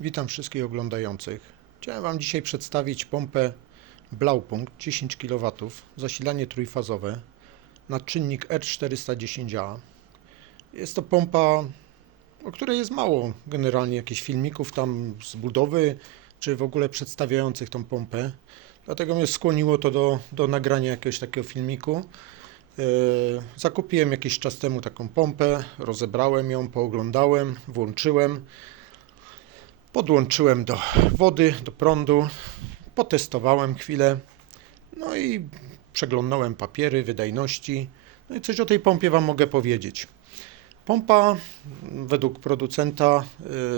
Witam wszystkich oglądających. Chciałem Wam dzisiaj przedstawić pompę Blaupunkt 10 kW, zasilanie trójfazowe na czynnik R410A. Jest to pompa, o której jest mało generalnie jakichś filmików tam z budowy, czy w ogóle przedstawiających tą pompę. Dlatego mnie skłoniło to do, do nagrania jakiegoś takiego filmiku. E, Zakupiłem jakiś czas temu taką pompę, rozebrałem ją, pooglądałem, włączyłem. Podłączyłem do wody, do prądu, potestowałem chwilę, no i przeglądałem papiery, wydajności. No i coś o tej pompie Wam mogę powiedzieć. Pompa według producenta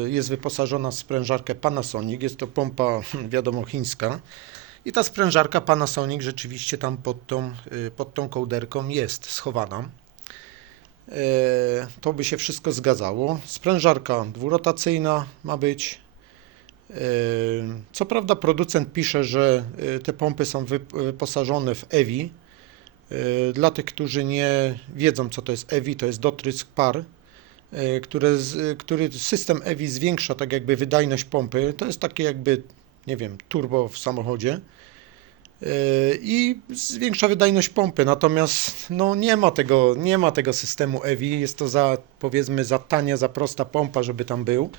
y, jest wyposażona w sprężarkę Panasonic. Jest to pompa, wiadomo, chińska. I ta sprężarka Panasonic rzeczywiście tam pod tą, y, pod tą kołderką jest schowana. E, To by się wszystko zgadzało. Sprężarka dwurotacyjna ma być. E, Co prawda producent pisze, że e, te pompy są wyp- wyposażone w EVI. Dla tych, którzy nie wiedzą, co to jest EVI, to jest dotrysk par, który system EVI zwiększa tak jakby wydajność pompy. To jest takie jakby, nie wiem, turbo w samochodzie i zwiększa wydajność pompy. Natomiast no, nie, ma tego, nie ma tego systemu EVI. Jest to za, powiedzmy, za tania, za prosta pompa, żeby tam był,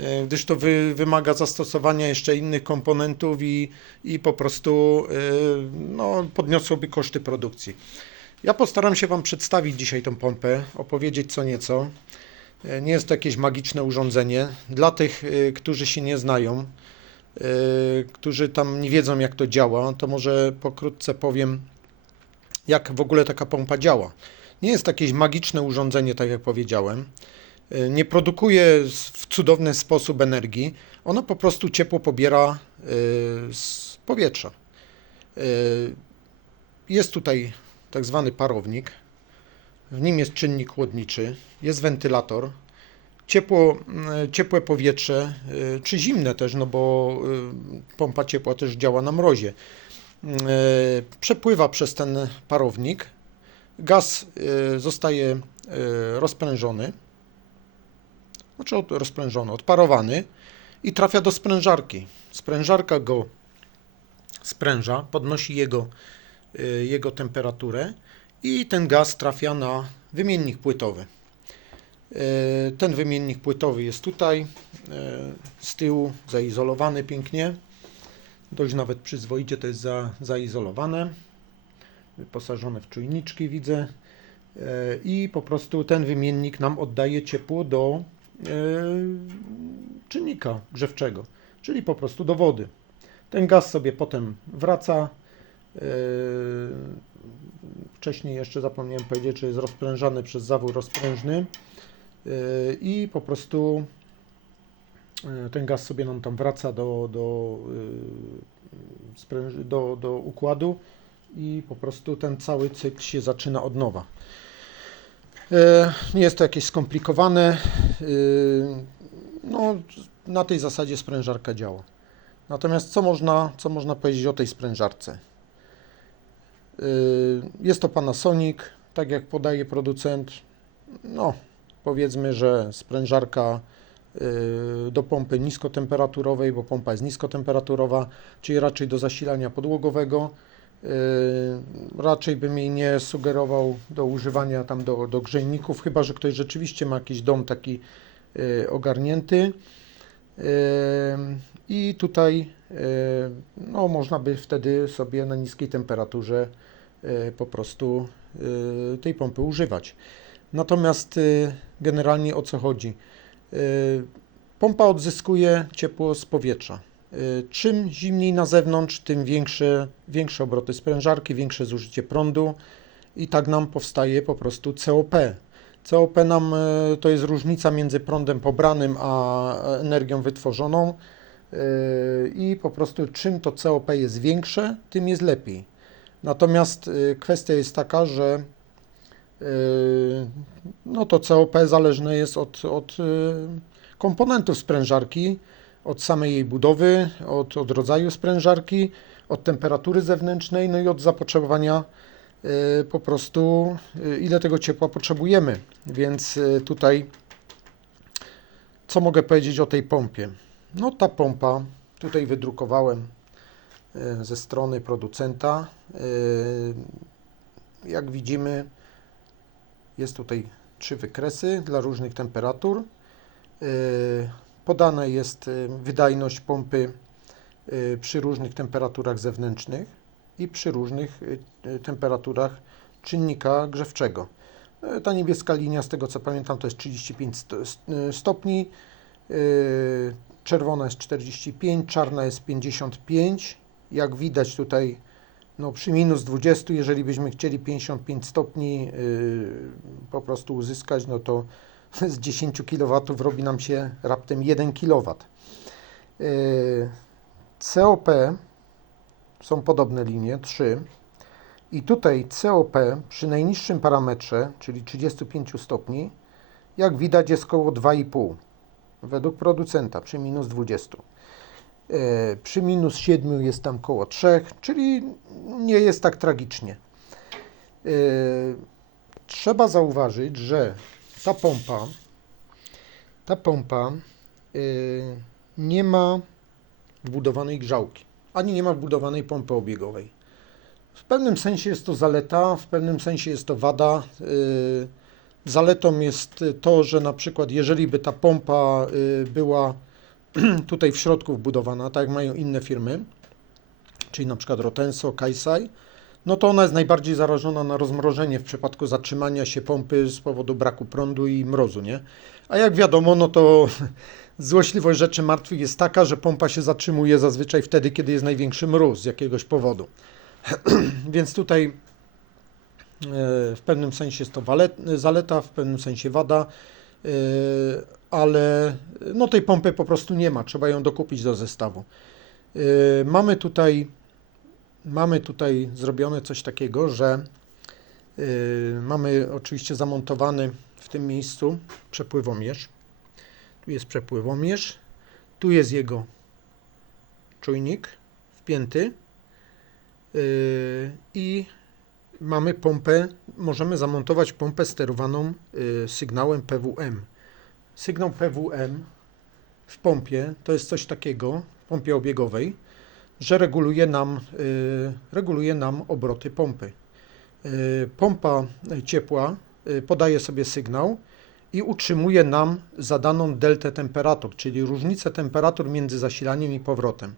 e, gdyż to wy, wymaga zastosowania jeszcze innych komponentów i, i po prostu e, no, podniosłoby koszty produkcji. Ja postaram się Wam przedstawić dzisiaj tą pompę, opowiedzieć co nieco. E, Nie jest to jakieś magiczne urządzenie. Dla tych, e, którzy się nie znają, e, którzy tam nie wiedzą, jak to działa, to może pokrótce powiem, jak w ogóle taka pompa działa. Nie jest to jakieś magiczne urządzenie, tak jak powiedziałem. E, Nie produkuje w cudowny sposób energii. Ono po prostu ciepło pobiera e, z powietrza. Jest tutaj tak zwany parownik. W nim jest czynnik chłodniczy, jest wentylator, ciepło, mm, ciepłe powietrze, y, czy zimne też, no bo y, pompa ciepła też działa na mrozie. Y, Przepływa przez ten parownik, gaz zostaje rozprężony, znaczy rozprężony, odparowany i trafia do sprężarki. Sprężarka go spręża, podnosi jego, jego temperaturę i ten gaz trafia na wymiennik płytowy. E, Ten wymiennik płytowy jest tutaj, e, z tyłu zaizolowany pięknie. Dość nawet przyzwoicie to jest za, zaizolowane. Wyposażone w czujniczki widzę. E, I po prostu ten wymiennik nam oddaje ciepło do czynnika grzewczego, czyli po prostu do wody. Ten gaz sobie potem wraca. Wcześniej jeszcze zapomniałem powiedzieć, że jest rozprężany przez zawór rozprężny i po prostu yy, ten gaz sobie nam tam wraca do, do, spręż- do, do układu i po prostu ten cały cykl się zaczyna od nowa. Yy, Nie jest to jakieś skomplikowane. No, na tej zasadzie sprężarka działa. Natomiast co można, co można powiedzieć o tej sprężarce? Jest to Panasonic, tak jak podaje producent. No, powiedzmy, że sprężarka yy, do pompy niskotemperaturowej, bo pompa jest niskotemperaturowa, czyli raczej do zasilania podłogowego. Yy, Raczej bym jej nie sugerował do używania tam do, do grzejników, chyba że ktoś rzeczywiście ma jakiś dom taki yy, ogarnięty. I tutaj no, można by wtedy sobie na niskiej temperaturze po prostu tej pompy używać. Natomiast y, generalnie o co chodzi? Y, Pompa odzyskuje ciepło z powietrza. Y, Czym zimniej na zewnątrz, tym większe, większe obroty sprężarki, większe zużycie prądu i tak nam powstaje po prostu COP. COP nam to jest różnica między prądem pobranym a energią wytworzoną i po prostu czym to COP jest większe, tym jest lepiej. Natomiast kwestia jest taka, że no to COP zależne jest od, od yy, komponentów sprężarki, od samej jej budowy, od, od rodzaju sprężarki, od temperatury zewnętrznej, no i od zapotrzebowania yy, po prostu, yy, ile tego ciepła potrzebujemy. Więc yy, tutaj co mogę powiedzieć o tej pompie? No ta pompa, tutaj wydrukowałem ze strony producenta. Jak widzimy, jest tutaj trzy wykresy dla różnych temperatur. E, Podana jest e, wydajność pompy e, przy różnych temperaturach zewnętrznych i przy różnych temperaturach czynnika grzewczego. Ta niebieska linia, z tego co pamiętam, to jest 35 sto- st- e, stopni. Czerwona jest 45, czarna jest 55. Jak widać tutaj, no przy minus 20, jeżeli byśmy chcieli 55 stopni yy, po prostu uzyskać, no to z 10 kW robi nam się raptem 1 kW. Yy, COP są podobne linie, 3. I tutaj COP przy najniższym parametrze, czyli 35 stopni, jak widać jest około 2,5 według producenta przy minus 20. E, przy minus 7 jest tam koło 3, czyli nie jest tak tragicznie. E, trzeba zauważyć, że ta pompa, ta pompa e, nie ma wbudowanej grzałki, ani nie ma wbudowanej pompy obiegowej. W pewnym sensie jest to zaleta, w pewnym sensie jest to wada. Zaletą jest to, że na przykład jeżeli by ta pompa była tutaj w środku wbudowana, tak jak mają inne firmy, czyli na przykład Rotenso, Kaisai, no to ona jest najbardziej zarażona na rozmrożenie w przypadku zatrzymania się pompy z powodu braku prądu i mrozu, nie? A jak wiadomo, no to złośliwość rzeczy martwych jest taka, że pompa się zatrzymuje zazwyczaj wtedy, kiedy jest największy mróz z jakiegoś powodu. Więc tutaj E, W pewnym sensie jest to zaleta, w pewnym sensie wada, ale no tej pompy po prostu nie ma, trzeba ją dokupić do zestawu. E, Mamy tutaj, mamy tutaj zrobione coś takiego, że e, mamy oczywiście zamontowany w tym miejscu przepływomierz. Tu jest przepływomierz, tu jest jego czujnik wpięty e, i mamy pompę, możemy zamontować pompę sterowaną y, sygnałem PWM. Sygnał PWM w pompie to jest coś takiego, w pompie obiegowej, że reguluje nam, y, reguluje nam obroty pompy. Y, pompa ciepła podaje sobie sygnał i utrzymuje nam zadaną deltę temperatur, czyli różnicę temperatur między zasilaniem i powrotem.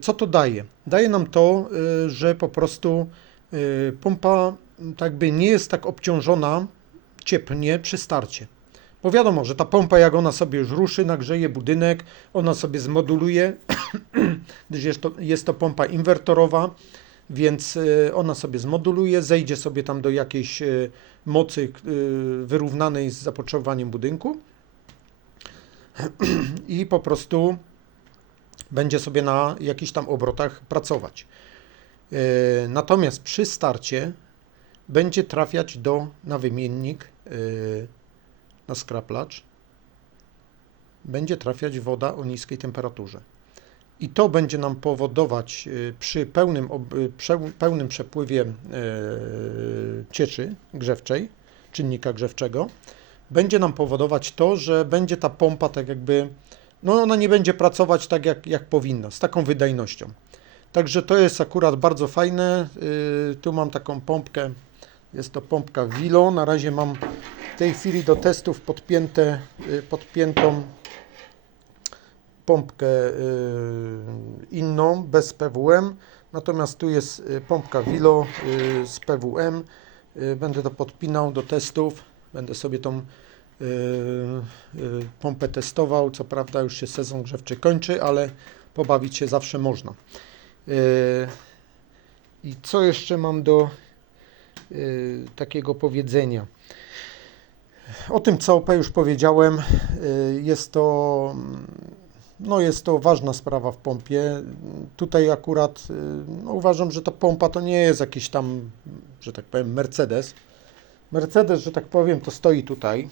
Co to daje? Daje nam to, że po prostu pompa tak by nie jest tak obciążona ciepnie przy starcie. Bo wiadomo, że ta pompa jak ona sobie już ruszy, nagrzeje budynek, ona sobie zmoduluje, gdyż jest to, jest to pompa inwertorowa, więc y, ona sobie zmoduluje, zejdzie sobie tam do jakiejś y, mocy y, wyrównanej z zapotrzebowaniem budynku i po prostu będzie sobie na jakichś tam obrotach pracować. E, Natomiast przy starcie będzie trafiać do, na wymiennik, e, na skraplacz, będzie trafiać woda o niskiej temperaturze. I to będzie nam powodować e, przy pełnym, pełnym przepływie cieczy grzewczej, czynnika grzewczego, będzie nam powodować to, że będzie ta pompa tak jakby, no ona nie będzie pracować tak jak, jak powinna, z taką wydajnością. Także to jest akurat bardzo fajne. Yy, tu mam taką pompkę. Jest to pompka Vilo. Na razie mam w tej chwili do testów podpięte, yy, podpiętą pompkę yy, inną, bez PWM. Natomiast tu jest pompka Vilo yy, z PWM. Będę to podpinał do testów. Będę sobie tą pompę testował. Co prawda już się sezon grzewczy kończy, ale pobawić się zawsze można. Yy, I co jeszcze mam do yy, takiego powiedzenia? O tym COP już powiedziałem. Yy, Jest to, no jest to ważna sprawa w pompie. Tutaj akurat no uważam, że ta pompa to nie jest jakiś tam, że tak powiem, Mercedes. Mercedes, że tak powiem, to stoi tutaj.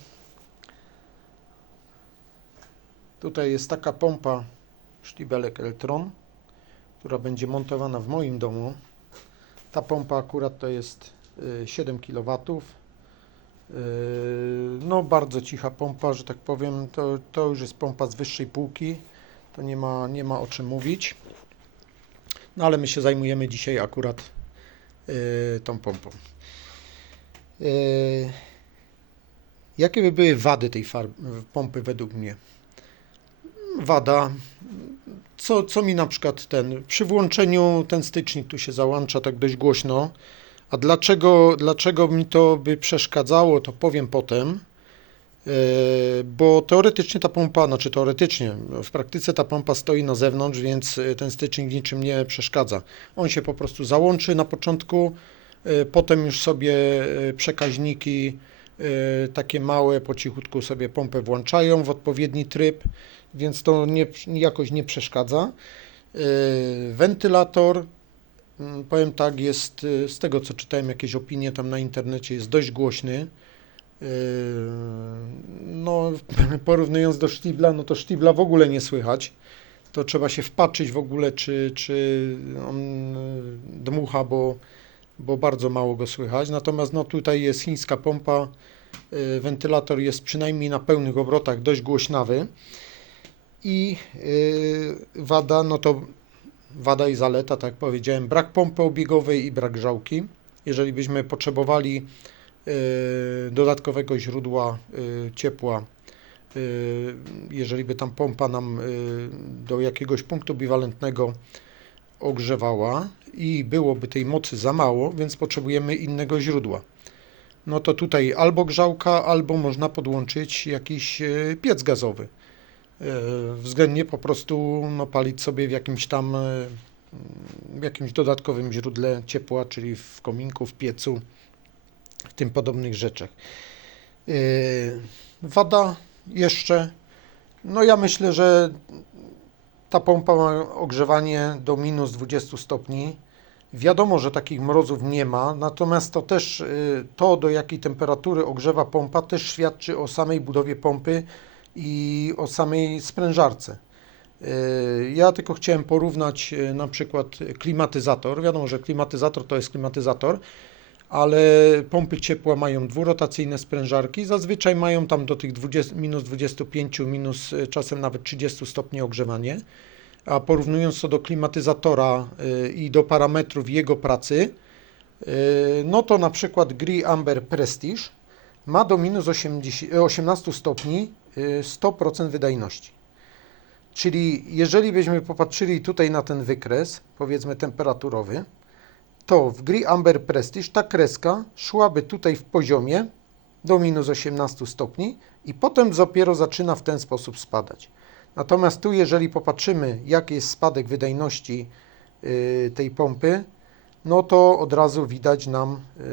Tutaj jest taka pompa Stibelek Eltron która będzie montowana w moim domu. Ta pompa akurat to jest y, 7 kW. Y, No, bardzo cicha pompa, że tak powiem. To, to już jest pompa z wyższej półki. To nie ma, nie ma o czym mówić. No ale my się zajmujemy dzisiaj akurat y, tą pompą. Y, jakie by były wady tej pompy według mnie? Wada, co, co mi na przykład ten, przy włączeniu ten stycznik tu się załącza tak dość głośno, a dlaczego, dlaczego mi to by przeszkadzało, to powiem potem, Yy, bo teoretycznie ta pompa, znaczy teoretycznie, w praktyce ta pompa stoi na zewnątrz, więc yy, ten stycznik niczym nie przeszkadza. On się po prostu załączy na początku, yy, potem już sobie przekaźniki takie małe po cichutku sobie pompę włączają w odpowiedni tryb, więc to nie, jakoś nie przeszkadza. Yy, Wentylator, mm, powiem tak, jest yy, z tego co czytałem jakieś opinie tam na internecie, jest dość głośny. Yy, No, porównując do sztibla, no to sztibla w ogóle nie słychać. To trzeba się wpatrzyć w ogóle, czy, czy on dmucha, bo, bo bardzo mało go słychać. Natomiast no, tutaj jest chińska pompa, wentylator jest przynajmniej na pełnych obrotach dość głośnawy. I yy, wada, no to wada i zaleta, tak powiedziałem, brak pompy obiegowej i brak grzałki. Jeżeli byśmy potrzebowali y, dodatkowego źródła y, ciepła, y, jeżeli by tam pompa nam y, do jakiegoś punktu biwalentnego ogrzewała i byłoby tej mocy za mało, więc potrzebujemy innego źródła. No to tutaj albo grzałka, albo można podłączyć jakiś y, piec gazowy. Y, Względnie po prostu no, palić sobie w jakimś tam y, w jakimś dodatkowym źródle ciepła, czyli w kominku, w piecu, w tym podobnych rzeczach. Yy, Wada jeszcze, no ja myślę, że ta pompa ma ogrzewanie do minus 20 stopni. Wiadomo, że takich mrozów nie ma, natomiast to też to, do jakiej temperatury ogrzewa pompa, też świadczy o samej budowie pompy i o samej sprężarce. Yy, Ja tylko chciałem porównać yy, na przykład klimatyzator. Wiadomo, że klimatyzator to jest klimatyzator, ale pompy ciepła mają dwurotacyjne sprężarki. Zazwyczaj mają tam do tych 20, minus 25, minus yy, czasem nawet 30 stopni ogrzewanie. A porównując to do klimatyzatora i do parametrów jego pracy, no to na przykład Gree Amber Prestige ma do minus 80, 18 stopni 100% wydajności. Czyli jeżeli byśmy popatrzyli tutaj na ten wykres, powiedzmy temperaturowy, to w Gree Amber Prestige ta kreska szłaby tutaj w poziomie do minus 18 stopni i potem dopiero zaczyna w ten sposób spadać. Natomiast tu, jeżeli popatrzymy, jaki jest spadek wydajności y, tej pompy, no to od razu widać nam, y,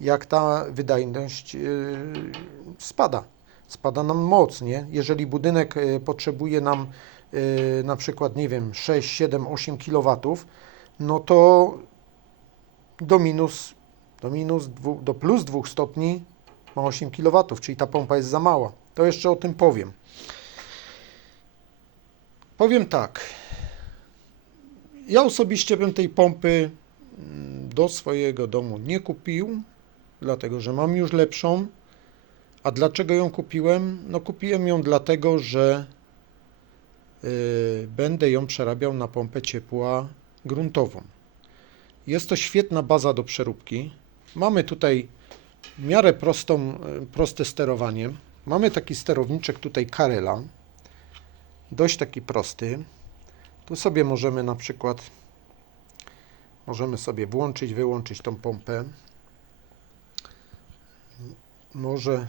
jak ta wydajność y, spada spada nam moc, nie? Jeżeli budynek y, potrzebuje nam y, na przykład, nie wiem, 6, 7, 8 kW, no to do minus, do minus, do plus 2 stopni ma 8 kW, czyli ta pompa jest za mała. To jeszcze o tym powiem. Powiem tak. Ja osobiście bym tej pompy mm, do swojego domu nie kupił, dlatego że mam już lepszą. A dlaczego ją kupiłem? No kupiłem ją dlatego, że y, będę ją przerabiał na pompę ciepła gruntową. Jest to świetna baza do przeróbki. Mamy tutaj w miarę prostą, y, proste sterowanie. Mamy taki sterowniczek tutaj Karela, dość taki prosty. Tu sobie możemy na przykład możemy sobie włączyć, wyłączyć tą pompę. Może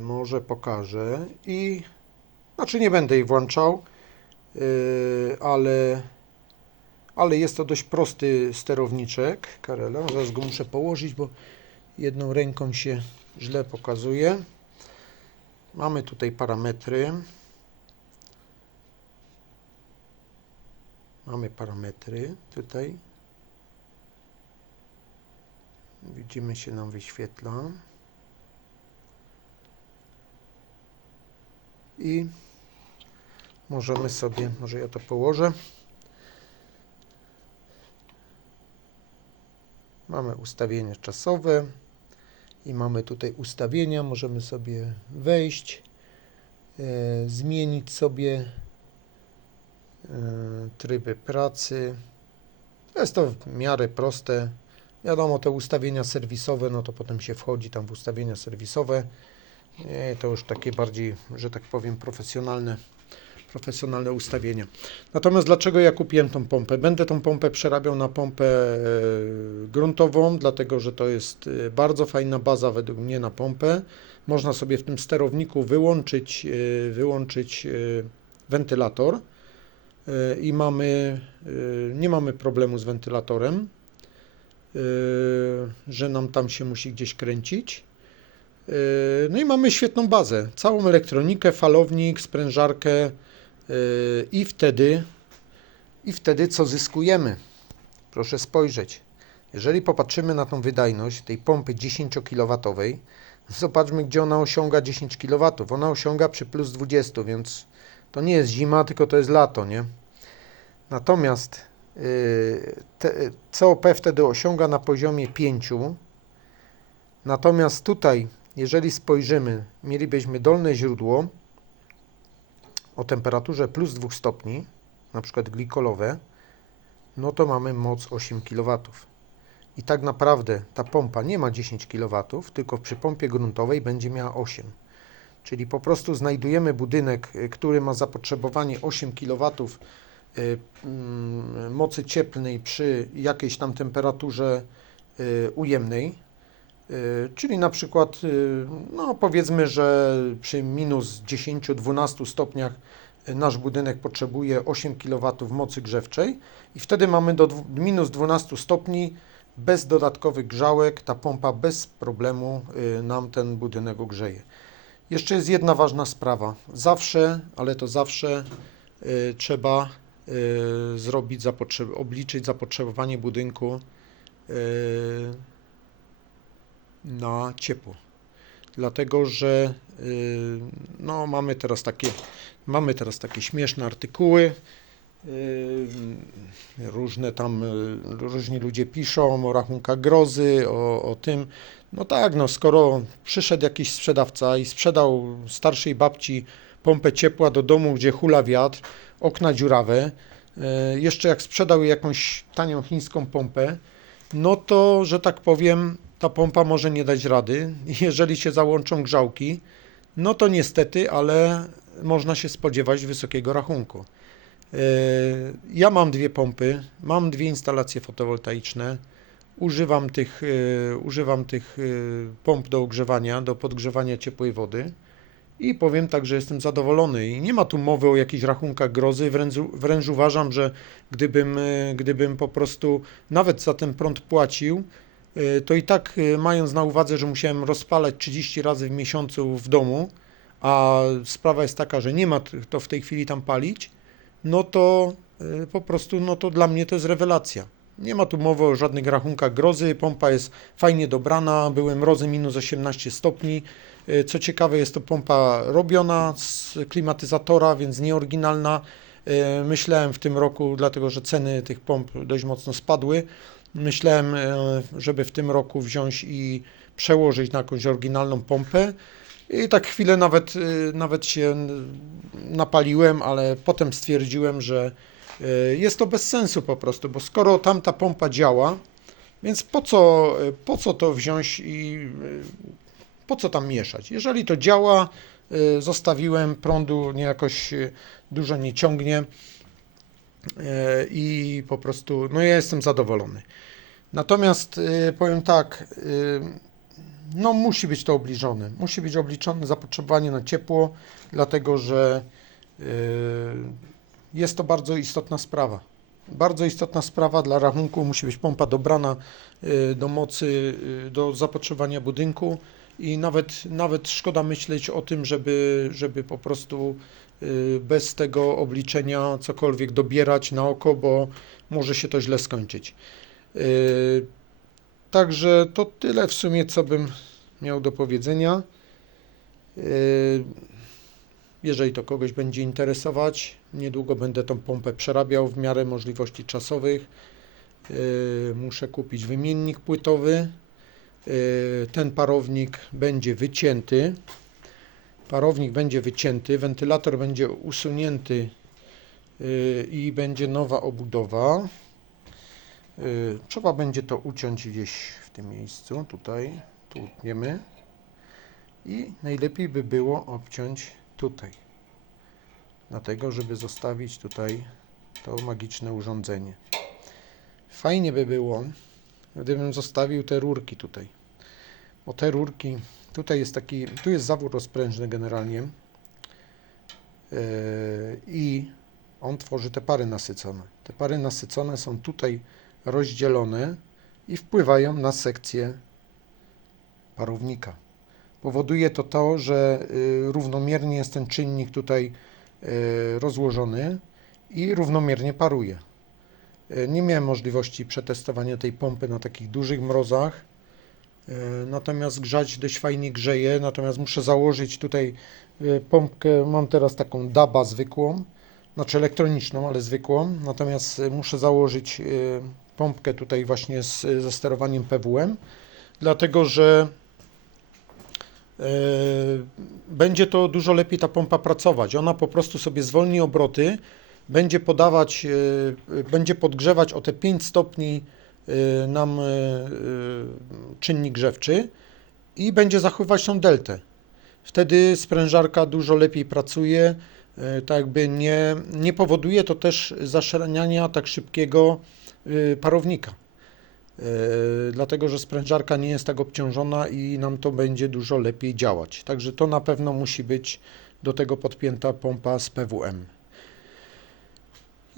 może pokażę i znaczy nie będę jej włączał, y, ale, ale jest to dość prosty sterowniczek Karela. Zaraz go muszę położyć, bo jedną ręką się źle pokazuje. Mamy tutaj parametry. Mamy parametry tutaj. Widzimy się nam wyświetla. I możemy sobie, może ja to położę. Mamy ustawienia czasowe i mamy tutaj ustawienia. Możemy sobie wejść e, zmienić sobie e, tryby pracy. Jest to w miarę proste. Wiadomo, te ustawienia serwisowe, no to potem się wchodzi tam w ustawienia serwisowe. Nie, to już takie bardziej, że tak powiem, profesjonalne, profesjonalne ustawienia. Natomiast dlaczego ja kupiłem tą pompę? Będę tą pompę przerabiał na pompę e, gruntową, dlatego że to jest e, bardzo fajna baza według mnie na pompę. Można sobie w tym sterowniku wyłączyć, e, wyłączyć wentylator i mamy, nie mamy problemu z wentylatorem, że nam tam się musi gdzieś kręcić. Yy, No i mamy świetną bazę, całą elektronikę, falownik, sprężarkę yy, i wtedy, i wtedy co zyskujemy? Proszę spojrzeć. Jeżeli popatrzymy na tą wydajność tej pompy 10 kW, zobaczmy gdzie ona osiąga 10 kW. Ona osiąga przy plus 20, więc to nie jest zima, tylko to jest lato, nie? Natomiast yy, te, COP wtedy osiąga na poziomie 5, Natomiast tutaj, jeżeli spojrzymy, mielibyśmy dolne źródło o temperaturze plus 2 stopni, na przykład glikolowe, no to mamy moc 8 kW. I tak naprawdę ta pompa nie ma 10 kW, tylko przy pompie gruntowej będzie miała 8. Czyli po prostu znajdujemy budynek, y, który ma zapotrzebowanie 8 kW y, mm, mocy cieplnej przy jakiejś tam temperaturze y, ujemnej, Czyli na przykład, y, no powiedzmy, że przy minus 10-12 stopniach y, nasz budynek potrzebuje 8 kW mocy grzewczej i wtedy mamy do minus 12 stopni bez dodatkowych grzałek, ta pompa bez problemu y, nam ten budynek ogrzeje. Jeszcze jest jedna ważna sprawa. Zawsze, ale to zawsze y, trzeba y, zrobić, zapotrze- obliczyć zapotrzebowanie budynku y, na ciepło. Dlatego, że y, no, mamy, teraz takie, mamy teraz takie śmieszne artykuły. y, Różne tam, y, różni ludzie piszą o rachunkach grozy, o, o tym. No tak, no skoro przyszedł jakiś sprzedawca i sprzedał starszej babci pompę ciepła do domu, gdzie hula wiatr, okna dziurawe, jeszcze jak sprzedał jej jakąś tanią chińską pompę, no to, że tak powiem, ta pompa może nie dać rady. Jeżeli się załączą grzałki, no to niestety, ale można się spodziewać wysokiego rachunku. Yy, Ja mam dwie pompy, mam dwie instalacje fotowoltaiczne. Używam tych, yy, używam tych yy, pomp do ogrzewania, do podgrzewania ciepłej wody. I powiem tak, że jestem zadowolony. I nie ma tu mowy o jakichś rachunkach grozy. Wręcz, wręcz uważam, że gdybym, gdybym po prostu nawet za ten prąd płacił, to i tak y, mając na uwadze, że musiałem rozpalać 30 razy w miesiącu w domu, a sprawa jest taka, że nie ma to w tej chwili tam palić, no to y, po prostu no to dla mnie to jest rewelacja. Nie ma tu mowy o żadnych rachunkach grozy, pompa jest fajnie dobrana, były mrozy minus 18 stopni. Co ciekawe, jest to pompa robiona z klimatyzatora, więc nieoryginalna. Y, Myślałem w tym roku, dlatego że ceny tych pomp dość mocno spadły, myślałem, e, żeby w tym roku wziąć i przełożyć na jakąś oryginalną pompę. I tak chwilę nawet, y, nawet się napaliłem, ale potem stwierdziłem, że jest to bez sensu po prostu, bo skoro tamta pompa działa, więc po co, po co to wziąć i po co tam mieszać? Jeżeli to działa, zostawiłem, prądu nie jakoś dużo nie ciągnie y, i po prostu, no ja jestem zadowolony. Natomiast y, powiem tak, y, no musi być to obliczone. Musi być obliczone zapotrzebowanie na ciepło, dlatego że jest to bardzo istotna sprawa. Bardzo istotna sprawa dla rachunku musi być pompa dobrana do mocy, do zapotrzebowania budynku i nawet, nawet szkoda myśleć o tym, żeby, żeby po prostu y, bez tego obliczenia cokolwiek dobierać na oko, bo może się to źle skończyć. Y, Także to tyle w sumie, co bym miał do powiedzenia. Y, Jeżeli to kogoś będzie interesować, niedługo będę tą pompę przerabiał w miarę możliwości czasowych. Muszę kupić wymiennik płytowy. Y, Ten parownik będzie wycięty parownik będzie wycięty, wentylator będzie usunięty yy, i będzie nowa obudowa. Yy, Trzeba będzie to uciąć gdzieś w tym miejscu, tutaj, tu utniemy i najlepiej by było obciąć tutaj, dlatego żeby zostawić tutaj to magiczne urządzenie. Fajnie by było, gdybym zostawił te rurki tutaj, bo te rurki, tutaj jest taki, tu jest zawór rozprężny generalnie yy, i on tworzy te pary nasycone. Te pary nasycone są tutaj rozdzielone i wpływają na sekcję parownika. Powoduje to to, że y, równomiernie jest ten czynnik tutaj y, rozłożony i równomiernie paruje. Y, Nie miałem możliwości przetestowania tej pompy na takich dużych mrozach, y, natomiast grzać dość fajnie grzeje, natomiast muszę założyć tutaj y, pompkę, mam teraz taką DABA zwykłą, znaczy elektroniczną, ale zwykłą, natomiast muszę założyć pompkę tutaj właśnie z, ze sterowaniem PWM, dlatego że e, będzie to dużo lepiej ta pompa pracować. Ona po prostu sobie zwolni obroty, będzie podawać, e, będzie podgrzewać o te 5 stopni e, nam e, czynnik grzewczy i będzie zachowywać tą deltę. Wtedy sprężarka dużo lepiej pracuje, tak jakby nie, nie powoduje to też zaszraniania tak szybkiego parownika. Dlatego że sprężarka nie jest tak obciążona i nam to będzie dużo lepiej działać. Także to na pewno musi być do tego podpięta pompa z PWM.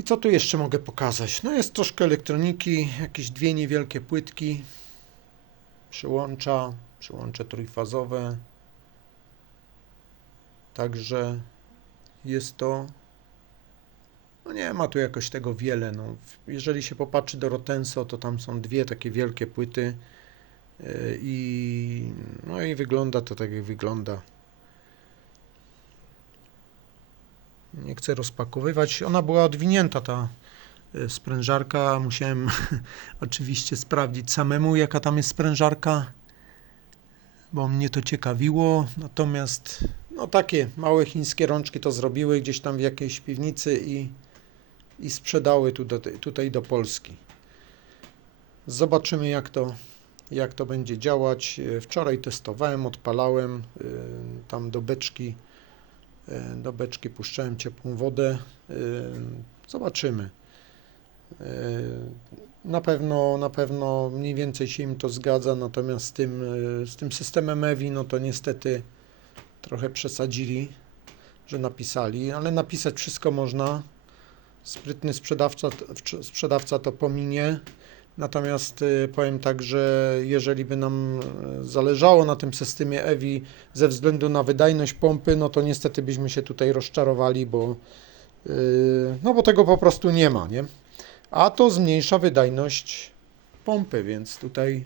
I co tu jeszcze mogę pokazać? No jest troszkę elektroniki, jakieś dwie niewielkie płytki, przyłącza, przyłącze trójfazowe. Także jest to no nie ma tu jakoś tego wiele. No. Jeżeli się popatrzy do Rotenso, to tam są dwie takie wielkie płyty yy, i no i wygląda to tak jak wygląda. Nie chcę rozpakowywać. Ona była odwinięta ta yy, sprężarka. Musiałem oczywiście sprawdzić samemu jaka tam jest sprężarka, bo mnie to ciekawiło. Natomiast no takie małe chińskie rączki to zrobiły gdzieś tam w jakiejś piwnicy i i sprzedały tutaj do Polski. Zobaczymy, jak to, jak to będzie działać. E, Wczoraj testowałem, odpalałem e, tam do beczki, e, do beczki puszczałem ciepłą wodę. E, Zobaczymy. E, Na pewno, na pewno mniej więcej się im to zgadza, natomiast z tym, e, z tym systemem EVI, no to niestety trochę przesadzili, że napisali, ale napisać wszystko można. Sprytny sprzedawca, sprzedawca to pominie. Natomiast y, powiem tak, że jeżeli by nam y, zależało na tym systemie EVI ze względu na wydajność pompy, no to niestety byśmy się tutaj rozczarowali, bo, y, no bo tego po prostu nie ma, nie? A to zmniejsza wydajność pompy, więc tutaj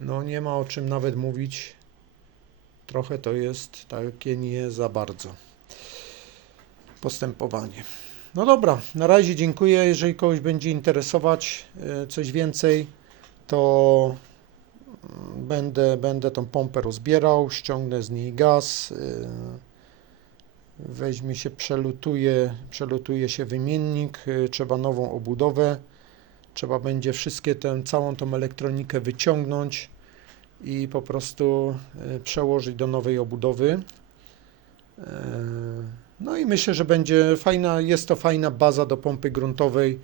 no nie ma o czym nawet mówić. Trochę to jest takie nie za bardzo postępowanie. No dobra, na razie dziękuję. Jeżeli kogoś będzie interesować e, coś więcej, to mm, będę, będę tą pompę rozbierał, ściągnę z niej gaz, e, weźmie się, przelutuje, przelutuje się wymiennik, e, trzeba nową obudowę, trzeba będzie wszystkie tę, całą tą elektronikę wyciągnąć i po prostu przełożyć do nowej obudowy. No i myślę, że będzie fajna, jest to fajna baza do pompy gruntowej,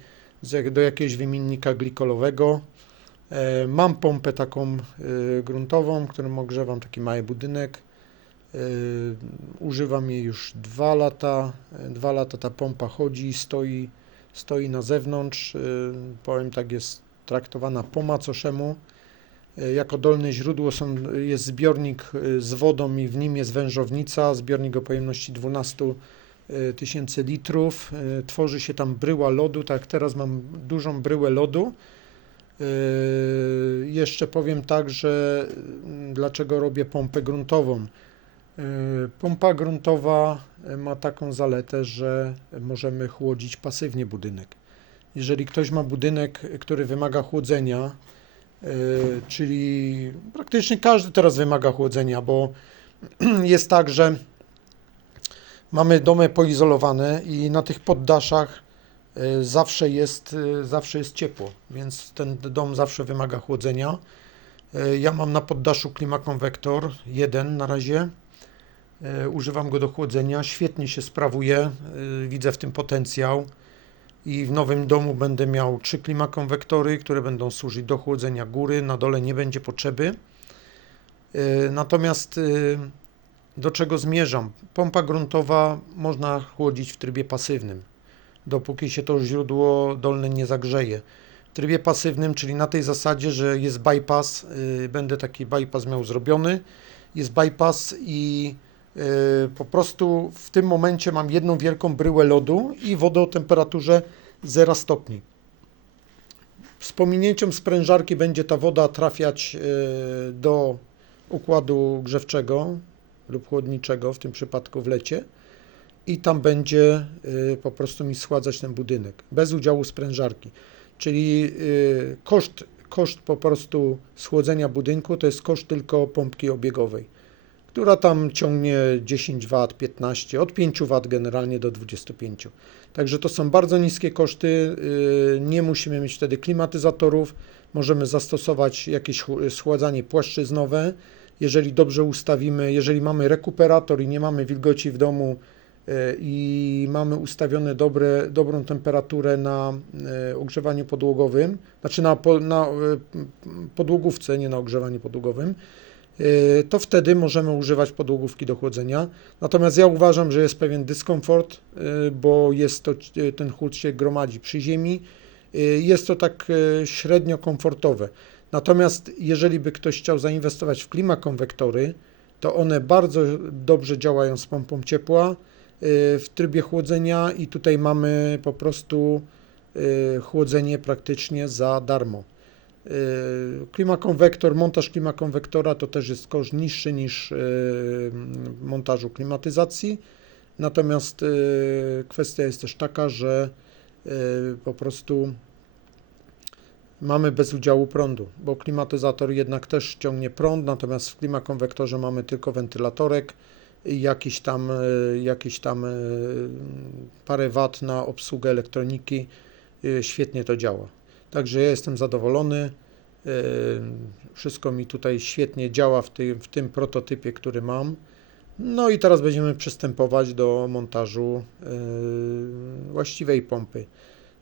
do jakiegoś wymiennika glikolowego. E, Mam pompę taką e, gruntową, którą ogrzewam taki mały budynek. E, Używam jej już dwa lata. Dwa lata ta pompa chodzi, stoi, stoi na zewnątrz. Powiem tak, jest traktowana po macoszemu. E, Jako dolne źródło są, jest zbiornik e, z wodą i w nim jest wężownica, zbiornik o pojemności 12 e, tysięcy litrów. Tworzy się tam bryła lodu, tak teraz mam dużą bryłę lodu. Jeszcze powiem tak, że mm, dlaczego robię pompę gruntową. Pompa gruntowa ma taką zaletę, że możemy chłodzić pasywnie budynek. Jeżeli ktoś ma budynek, który wymaga chłodzenia, czyli praktycznie każdy teraz wymaga chłodzenia, bo jest tak, że Mamy domy poizolowane i na tych poddaszach y, zawsze jest, y, zawsze jest ciepło, więc ten dom zawsze wymaga chłodzenia. Y, Ja mam na poddaszu klimakonwektor jeden na razie. Y, Używam go do chłodzenia, świetnie się sprawuje, y, widzę w tym potencjał. I w nowym domu będę miał trzy klimakonwektory, które będą służyć do chłodzenia góry. Na dole nie będzie potrzeby. Y, Natomiast y, do czego zmierzam? Pompa gruntowa można chłodzić w trybie pasywnym, dopóki się to źródło dolne nie zagrzeje. W trybie pasywnym, czyli na tej zasadzie, że jest bypass, y, będę taki bypass miał zrobiony, jest bypass i po prostu w tym momencie mam jedną wielką bryłę lodu i wodę o temperaturze 0 stopni. Z pominięciem sprężarki będzie ta woda trafiać y, do układu grzewczego lub chłodniczego, w tym przypadku w lecie, i tam będzie y, po prostu mi schładzać ten budynek, bez udziału sprężarki. Czyli y, koszt, koszt po prostu schłodzenia budynku to jest koszt tylko pompki obiegowej, która tam ciągnie 10 W, 15, od 5 W generalnie do 25. Także to są bardzo niskie koszty, y, nie musimy mieć wtedy klimatyzatorów, możemy zastosować jakieś chł- schładzanie płaszczyznowe, jeżeli dobrze ustawimy, jeżeli mamy rekuperator i nie mamy wilgoci w domu e, i mamy ustawione dobre, dobrą temperaturę na e, ogrzewaniu podłogowym, znaczy na, na podłogówce, nie na ogrzewaniu podłogowym, to wtedy możemy używać podłogówki do chłodzenia. Natomiast ja uważam, że jest pewien dyskomfort, e, bo jest to, e, ten chłód się gromadzi przy ziemi. Jest to tak średnio komfortowe. Natomiast jeżeli by ktoś chciał zainwestować w klimakonwektory, to one bardzo dobrze działają z pompą ciepła y, w trybie chłodzenia i tutaj mamy po prostu y, chłodzenie praktycznie za darmo. Y, Klimakonwektor, montaż klimakonwektora to też jest koszt niższy niż y, montażu klimatyzacji. Natomiast y, kwestia jest też taka, że po prostu mamy bez udziału prądu, bo klimatyzator jednak też ciągnie prąd, natomiast w klimakonwektorze mamy tylko wentylatorek i jakiś tam, jakiś tam parę wat na obsługę elektroniki. Świetnie to działa. Także ja jestem zadowolony. E, Wszystko mi tutaj świetnie działa w tym, w tym prototypie, który mam. No i teraz będziemy przystępować do montażu e, właściwej pompy.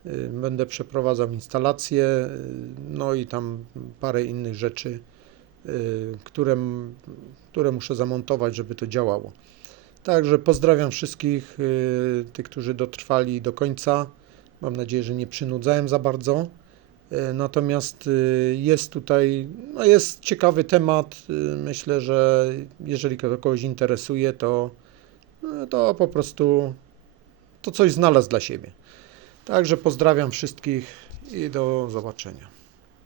Y, Będę przeprowadzał instalację, no i tam parę innych rzeczy, które, które muszę zamontować, żeby to działało. Także pozdrawiam wszystkich tych, którzy dotrwali do końca. Mam nadzieję, że nie przynudzałem za bardzo. Y, Natomiast y, jest tutaj, no jest ciekawy temat. Y, Myślę, że jeżeli to kogoś interesuje, to, no, to po prostu to coś znalazł dla siebie. Także pozdrawiam wszystkich i do zobaczenia.